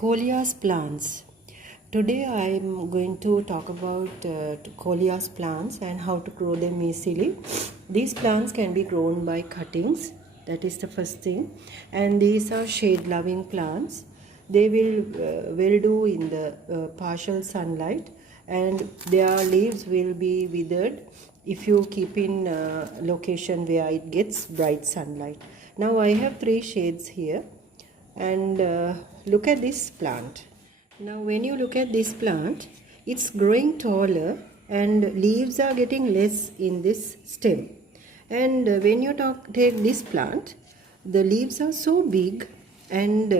Coleus plants. Today I am going to talk about Coleus plants and how to grow them easily. These plants can be grown by cuttings, that is the first thing, and these are shade loving plants. They will do in the partial sunlight, and their leaves will be withered if you keep in location where it gets bright sunlight. Now I have three shades here, and look at this plant. Now when you look at this plant, it's growing taller and leaves are getting less in this stem. And when you take this plant, the leaves are so big, and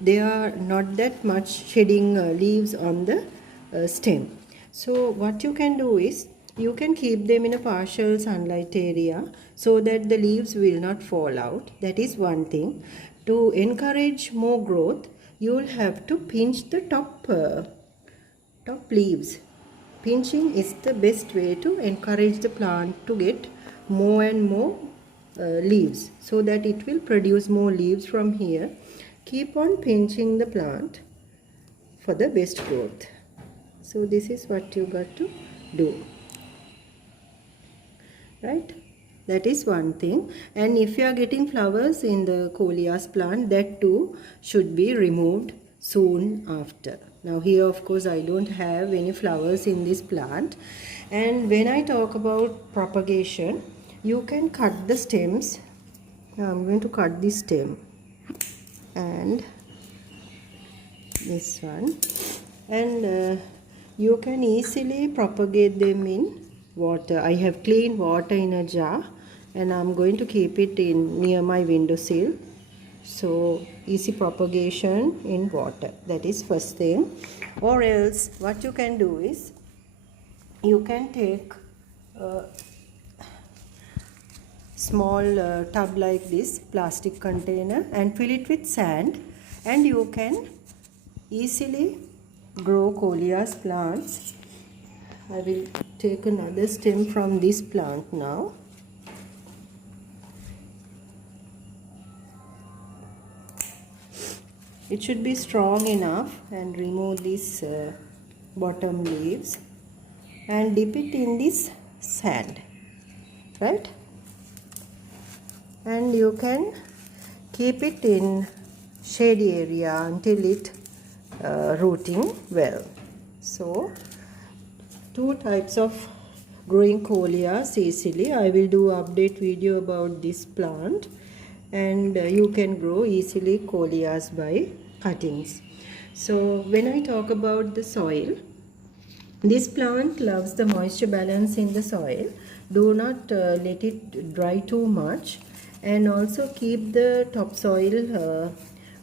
they are not that much shedding leaves on the stem. So what you can do is, you can keep them in a partial sunlight area so that the leaves will not fall out. That is one thing. To encourage more growth, you will have to pinch the top leaves. Pinching is the best way to encourage the plant to get more and more leaves, so that it will produce more leaves from here. Keep on pinching the plant for the best growth. So this is what you got to do. Right? That is one thing. And if you are getting flowers in the Coleus plant, that too should be removed soon after. Now here of course I don't have any flowers in this plant. And when I talk about propagation, you can cut the stems. Now I'm going to cut this stem and this one, and you can easily propagate them in water. I have clean water in a jar, and I'm going to keep it in near my windowsill. So easy propagation in water, that is first thing. Or else what you can do is, you can take a small tub like this, plastic container, and fill it with sand, and you can easily grow Coleus plants. I will take another stem from this plant now. It should be strong enough, and remove these bottom leaves and dip it in this sand, right? And you can keep it in shady area until it rooting well. So two types of growing Coleus easily. I will do update video about this plant, and you can grow easily Coleus by cuttings. So when I talk about the soil, this plant loves the moisture balance in the soil. Do not let it dry too much, and also keep the topsoil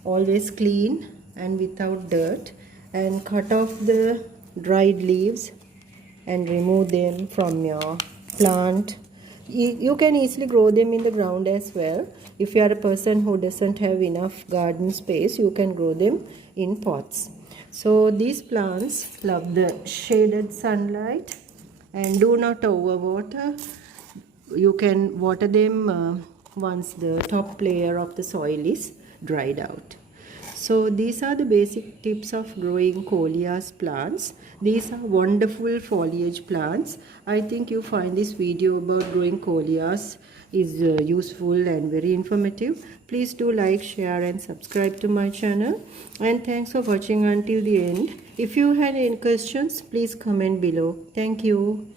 always clean and without dirt, and cut off the dried leaves and remove them from your plant. You can easily grow them in the ground as well. If you are a person who doesn't have enough garden space, you can grow them in pots. So these plants love the shaded sunlight, and do not overwater. You can water them once the top layer of the soil is dried out. So these are the basic tips of growing Coleus plants. These are wonderful foliage plants. I think you find this video about growing Coleus is useful and very informative. Please do like, share and subscribe to my channel. And thanks for watching until the end. If you had any questions, please comment below. Thank you.